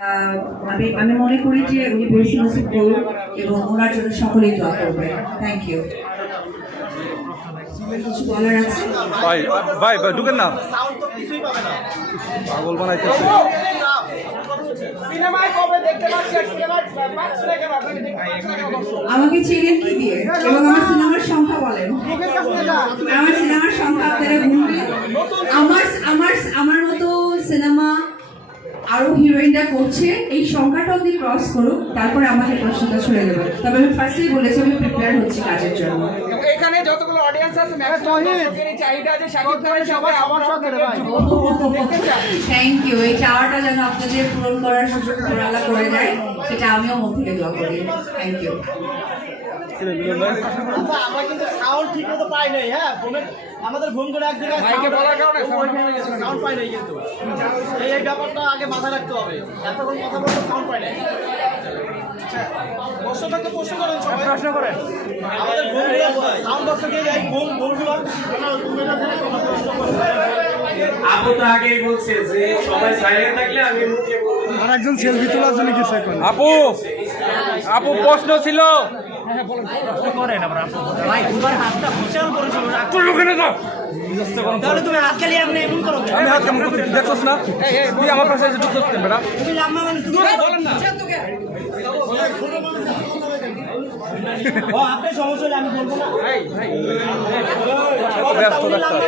আমি মনে করি যে উনি বেশি নসিব করুন এবং ওনার জন্য সকলেই দোয়া করবেন। Thank you. কিছু বলার আছে? ভাই ভাই ভাই ঢুকেন না, পাগল বানাইতেছে। আমাকে চিনেন কি দিয়ে এবং আমার সিনেমার সংখ্যা বলেন। আমার সিনেমার সংখ্যা আপনারা গুনবেন। আমার মতো সিনেমা আরো হিরোইনরা করছে, এই সংখ্যাটা অব্দি ক্রস করুক, তারপরে আমাকে প্রশ্নটা ছুড়ে দেবেন। তবে আমি ফার্স্টেই বলেছি আমি প্রিপেয়ার হচ্ছি কাজের জন্য। এখানে যতগুলো অডিয়েন্স আছে চাহিদা যে শাকিব খানের সবাই আমার সাথে থ্যাংক ইউ। এই চাওয়াটা যেন আপনাদের পূরণ করার সুযোগ আল্লাহ করে দেয়, সেটা আমিও মন থেকে দোয়া করি। Thank you. আমরা কিন্তু সাউন্ড ঠিক মতো পাই নাই। হ্যাঁ, আমাদের ঘুম করে এক জায়গায় সাউন্ড পাই নাই, কিন্তু এই ব্যাপারটা আগে মাথায় রাখতে হবে। এতক্ষণ কথা বলতে সাউন্ড পাই নাই। প্রশ্ন থাকতে প্রশ্ন করেন, সবাই প্রশ্ন করেন। আমাদের ঘুম করে সাউন্ড বক্স দিয়ে যাই ঘুমগুলো আপু তো আগেই বলছে যে সবাই সাইলেন্ট থাকলে আমি মুখে বলবো। আর একজন সেলফি তোলার জন্য কিছু এখন আপু আপু প্রশ্ন ছিল। তাহলে তুমি হাত খালি আপনি এমন করো। আমি হাত কেমন করতে দেখছস না? তুই আমার পাশে এসে ঢুকছস কেন বেটা? তুমি লাম্মা মানে তুমি বলেন না। ও আপনি সমস্যা হলে আমি বলবো না। ব্যস্ত ডাক্তার।